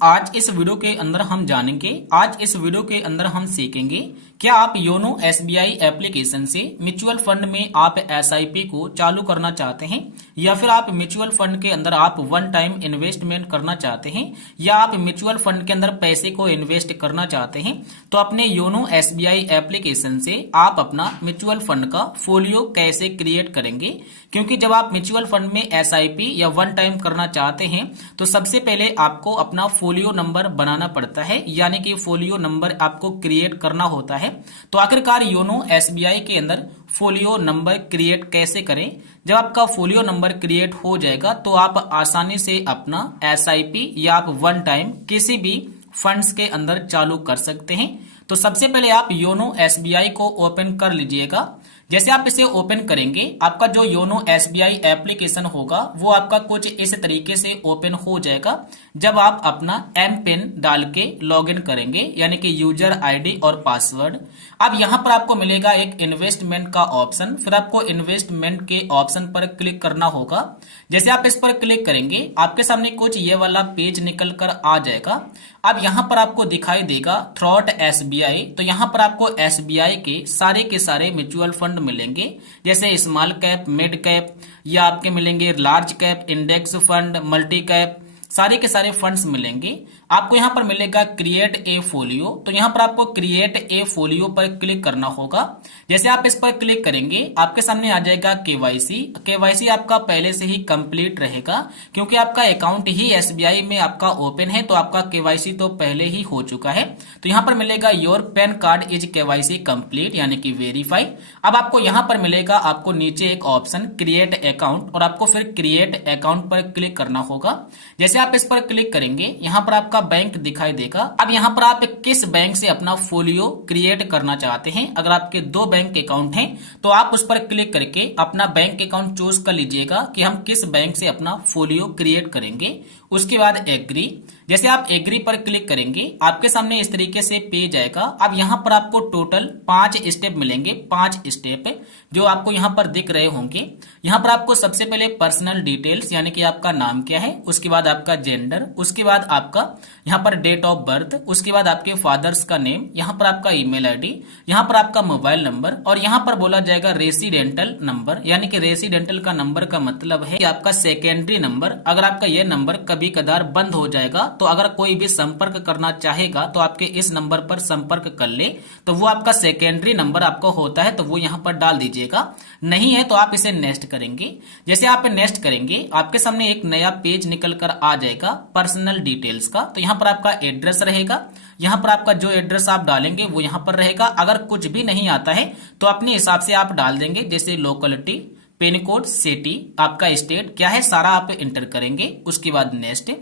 आज इस वीडियो के अंदर हम जानेंगे, आज इस वीडियो के अंदर हम सीखेंगे क्या आप योनो एसबीआई एप्लीकेशन से म्यूचुअल फंड में आप एसआईपी को चालू करना चाहते हैं या फिर आप म्यूचुअल फंड के अंदर आप वन टाइम इन्वेस्टमेंट करना चाहते हैं या आप म्यूचुअल फंड के अंदर पैसे को इन्वेस्ट करना चाहते हैं। तो अपने योनो एसबीआई एप्लीकेशन से आप अपना म्यूचुअल फंड का फोलियो कैसे क्रिएट करेंगे, क्योंकि जब आप म्यूचुअल फंड में एसआईपी या वन टाइम करना चाहते हैं तो सबसे पहले आपको अपना फोलियो नंबर बनाना पड़ता है, यानी कि फोलियो नंबर आपको क्रिएट करना होता है। तो आखिरकार योनो एसबीआई के अंदर फोलियो नंबर क्रिएट कैसे करें। जब आपका फोलियो नंबर क्रिएट हो जाएगा तो आप आसानी से अपना एसआईपी या आप वन टाइम किसी भी फंड्स के अंदर चालू कर सकते हैं। तो सबसे पहले आप योनो एसबीआई को ओपन कर लीजिएगा। जैसे आप इसे ओपन करेंगे आपका जो योनो एसबीआई एप्लीकेशन होगा वो आपका कुछ इस तरीके से ओपन हो जाएगा। जब आप अपना एम पिन डाल के लॉगिन करेंगे, यानी कि यूजर आईडी और पासवर्ड। अब यहां पर आपको मिलेगा एक इन्वेस्टमेंट का ऑप्शन, फिर आपको इन्वेस्टमेंट के ऑप्शन पर क्लिक करना होगा। जैसे आप इस पर क्लिक करेंगे आपके सामने कुछ ये वाला पेज निकल कर आ जाएगा। अब यहां पर आपको दिखाई देगा थ्रॉट एसबीआई, तो यहां पर आपको एसबीआई के सारे म्यूचुअल फंड मिलेंगे, जैसे स्मॉल कैप, मिड कैप या आपके मिलेंगे large cap, index fund, multi cap, सारे के सारे फंड्स मिलेंगे। आपको यहां पर मिलेगा क्रिएट ए फोलियो, तो यहां पर आपको क्रिएट ए फोलियो पर क्लिक करना होगा। जैसे आप इस पर क्लिक करेंगे आपके सामने आ जाएगा केवाईसी। केवाईसी आपका पहले से ही कंप्लीट रहेगा क्योंकि आपका अकाउंट ही एसबीआई में आपका ओपन है, तो आपका केवाईसी तो पहले ही हो चुका है। तो यहां पर मिलेगा your pan card is KYC complete, यानी कि वेरीफाई। अब आपको यहां पर मिलेगा आपको नीचे एक ऑप्शन क्रिएट अकाउंट, और आपको फिर क्रिएट अकाउंट पर क्लिक करना होगा। जैसे आप इस पर क्लिक करेंगे यहां पर आपका बैंक दिखाई देगा। अब यहां पर आप किस बैंक से अपना फोलियो क्रिएट करना चाहते हैं, अगर आपके दो बैंक अकाउंट हैं तो आप उस पर क्लिक करके अपना बैंक अकाउंट चूज कर लीजिएगा कि हम किस बैंक से अपना फोलियो क्रिएट करेंगे। उसके बाद एग्री। जैसे आप एग्री पर क्लिक करेंगे आपके सामने इस तरीके से पेज आएगा। अब यहां पर आपको टोटल 5 स्टेप मिलेंगे, 5 स्टेप जो आपको यहां पर दिख रहे होंगे। यहां पर आपको सबसे पहले पर्सनल डिटेल्स, यानी कि आपका नाम क्या है, उसके बाद आपका जेंडर, उसके बाद आपका यहां पर डेट ऑफ बर्थ, उसके बाद आपके फादर्स का नेम, यहां पर आपका ईमेल आईडी, यहां पर आपका मोबाइल नंबर, और यहां पर बोला जाएगा रेसिडेंटल नंबर, यानी कि रेसिडेंटल का नंबर का मतलब है कि आपका सेकेंडरी नंबर। अगर आपका यह नंबर कभी कदार बंद हो जाएगा तो अगर कोई भी संपर्क करना चाहेगा तो आपके इस नंबर पर संपर्क कर ले, तो वो आपका सेकेंडरी नंबर आपको होता है, तो वो यहां पर डाल दीजिएगा। नहीं है तो आप इसे नेक्स्ट करेंगे। जैसे आप नेक्स्ट करेंगे आपके सामने एक नया पेज निकल कर आ जाएगा पर्सनल डिटेल्स का। तो यहां पर आपका एड्रेस रहेगा, यहां पर आपका जो एड्रेस आप डालेंगे वो यहां पर रहेगा। अगर कुछ भी नहीं आता है तो अपने हिसाब से आप डाल देंगे, जैसे लोकेलिटी, पिन कोड, सिटी, आपका स्टेट क्या है, सारा आप इंटर करेंगे। उसके बाद नेक्स्ट।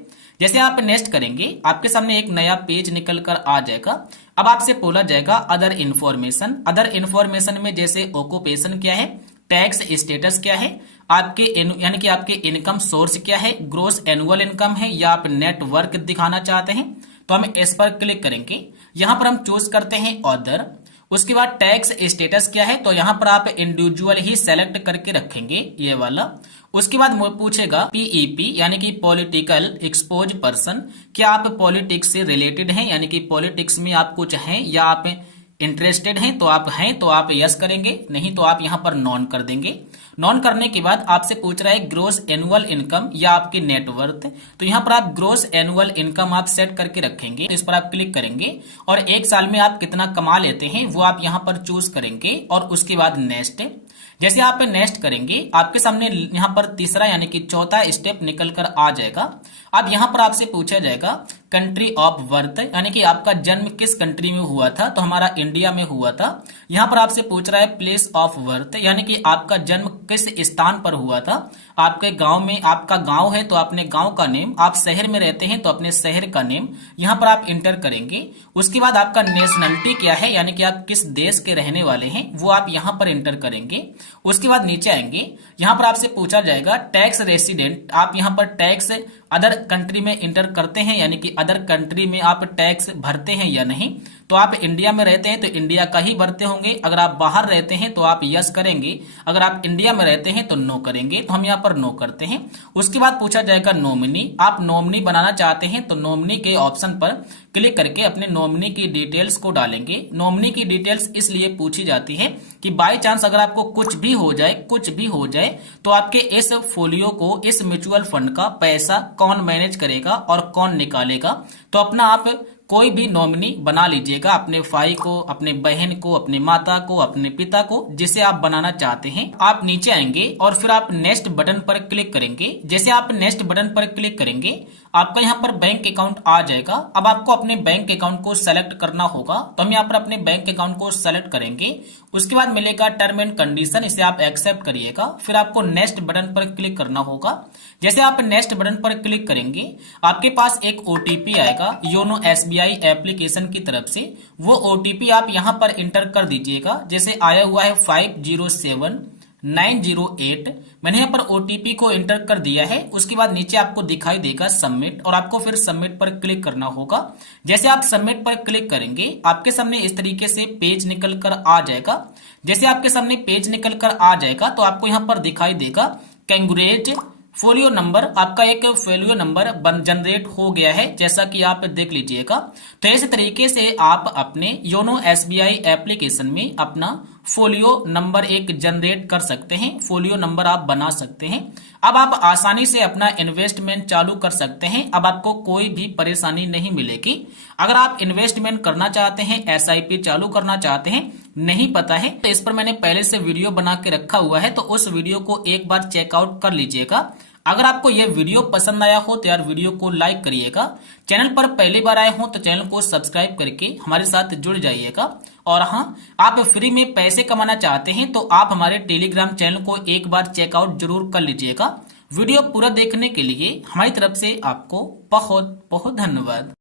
जैसे आप नेक्स्ट करेंगे आपके सामने एक नया पेज निकल कर आ जाएगा। अब आपसे बोला जाएगा अदर इन्फॉर्मेशन। अदर इन्फॉर्मेशन में जैसे ऑक्यूपेशन क्या है, टैक्स स्टेटस क्या है, आपके यानी कि आपके इनकम सोर्स क्या है, ग्रोस एनुअल इनकम है या आप नेटवर्क दिखाना चाहते हैं, तो हम इस पर क्लिक करेंगे। यहां पर हम चूज करते हैं अदर। उसके बाद टैक्स स्टेटस क्या है, तो यहां पर आप इंडिविजुअल ही सेलेक्ट करके रखेंगे ये वाला। उसके बाद पूछेगा पीईपी, यानी कि पॉलिटिकल एक्सपोज पर्सन, क्या आप पॉलिटिक्स से रिलेटेड हैं, यानी कि पॉलिटिक्स में आप कुछ हैं या आप इंटरेस्टेड हैं, तो आप हैं तो आप यस करेंगे, नहीं तो आप यहां पर नॉन कर देंगे। नॉन करने के बाद आपसे पूछ रहा है ग्रोस एनुअल इनकम या आपकी नेटवर्थ, तो यहां पर आप ग्रोस एनुअल इनकम आप सेट करके रखेंगे। तो इस पर आप क्लिक करेंगे और एक साल में आप कितना कमा लेते हैं वो आप यहां पर चूज करेंगे, और उसके बाद नेक्स्ट। जैसे आप नेक्स्ट करेंगे आपके सामने यहां पर तीसरा यानी कि चौथा स्टेप निकल कर आ जाएगा। अब यहां पर आपसे पूछा जाएगा कंट्री ऑफ बर्थ, यानी कि आपका जन्म किस कंट्री में हुआ था, तो हमारा इंडिया में हुआ था। यहां पर आपसे पूछ रहा है प्लेस ऑफ बर्थ, यानी कि आपका जन्म किस स्थान पर हुआ था। आपके गांव में, आपका गांव है तो अपने गांव का नेम, आप शहर में रहते हैं तो अपने शहर का नेम यहां पर आप इंटर करेंगे। उसके बाद आपका नेशनलिटी क्या है, यानी कि आप किस देश के रहने वाले हैं, वो आप यहां पर इंटर करेंगे। उसके बाद नीचे आएंगे, यहां पर आपसे पूछा जाएगा टैक्स रेसिडेंट, आप यहां पर टैक्स अदर कंट्री में इंटर करते हैं, यानी कि अदर कंट्री में आप टैक्स भरते हैं या नहीं, तो आप इंडिया में रहते हैं तो इंडिया का ही भरते होंगे। अगर आप बाहर रहते हैं तो आप यस करेंगे, अगर आप इंडिया में रहते हैं तो नो करेंगे। तो हम यहाँ पर नो करते हैं। उसके बाद पूछा जाएगा नॉमिनी। आप नॉमिनी बनाना चाहते हैं तो नॉमिनी के ऑप्शन पर क्लिक करके अपने नॉमिनी की डिटेल्स को डालेंगे। नॉमिनी की डिटेल्स इसलिए पूछी जाती है कि बाय चांस अगर आपको कुछ भी हो जाए तो आपके इस फोलियो को, इस म्यूचुअल फंड का पैसा कौन मैनेज करेगा और कौन निकालेगा। तो अपना आप कोई भी नॉमिनी बना लीजिएगा, अपने भाई को, अपने बहन को, अपने माता को, अपने पिता को, जिसे आप बनाना चाहते हैं। आप नीचे आएंगे और फिर आप नेक्स्ट बटन पर क्लिक करेंगे। जैसे आप नेक्स्ट बटन पर क्लिक करेंगे आपका यहाँ पर बैंक अकाउंट आ जाएगा। अब आपको अपने बैंक अकाउंट को सेलेक्ट करना होगा, तो हम यहाँ पर अपने बैंक अकाउंट को सेलेक्ट करेंगे। उसके बाद मिलेगा टर्म एंड कंडीशन, इसे आप एक्सेप्ट करिएगा। फिर आपको नेक्स्ट बटन पर क्लिक करना होगा। जैसे आप नेक्स्ट बटन पर क्लिक करेंगे आपके पास एक ओटीपी आएगा योनो एसबीआई एप्लीकेशन की तरफ से। वो ओटीपी आप यहाँ पर इंटर कर दीजिएगा। जैसे आया हुआ है 507908, मैंने यहाँ पर ओटीपी को इंटर कर दिया है। उसके बाद नीचे आपको दिखाई देगा सबमिट, और आपको फिर सबमिट पर क्लिक करना होगा। जैसे आप सबमिट पर क्लिक करेंगे आपके सामने इस तरीके से पेज निकल कर आ जाएगा। जैसे आपके सामने पेज निकल कर आ जाएगा तो आपको यहाँ पर दिखाई देगा कैंगुरेट फोलियो नंबर, आपका एक फोलियो नंबर जनरेट हो गया है, जैसा कि आप देख लीजिएगा। तो इस तरीके से आप अपने योनो एसबीआई एप्लीकेशन में अपना फोलियो नंबर एक जनरेट कर सकते हैं, फोलियो नंबर आप बना सकते हैं। अब आप आसानी से अपना इन्वेस्टमेंट चालू कर सकते हैं। अब आपको कोई भी परेशानी नहीं मिलेगी। अगर आप इन्वेस्टमेंट करना चाहते हैं, एसआईपी चालू करना चाहते हैं, नहीं पता है तो इस पर मैंने पहले से वीडियो बना के रखा हुआ है, तो उस वीडियो को एक बार चेकआउट कर लीजिएगा। अगर आपको यह वीडियो पसंद आया हो तो यार वीडियो को लाइक करिएगा। चैनल पर पहली बार आए हो तो चैनल को सब्सक्राइब करके हमारे साथ जुड़ जाइएगा। और हाँ, आप फ्री में पैसे कमाना चाहते हैं तो आप हमारे टेलीग्राम चैनल को एक बार चेकआउट जरूर कर लीजिएगा। वीडियो पूरा देखने के लिए हमारी तरफ से आपको बहुत बहुत धन्यवाद।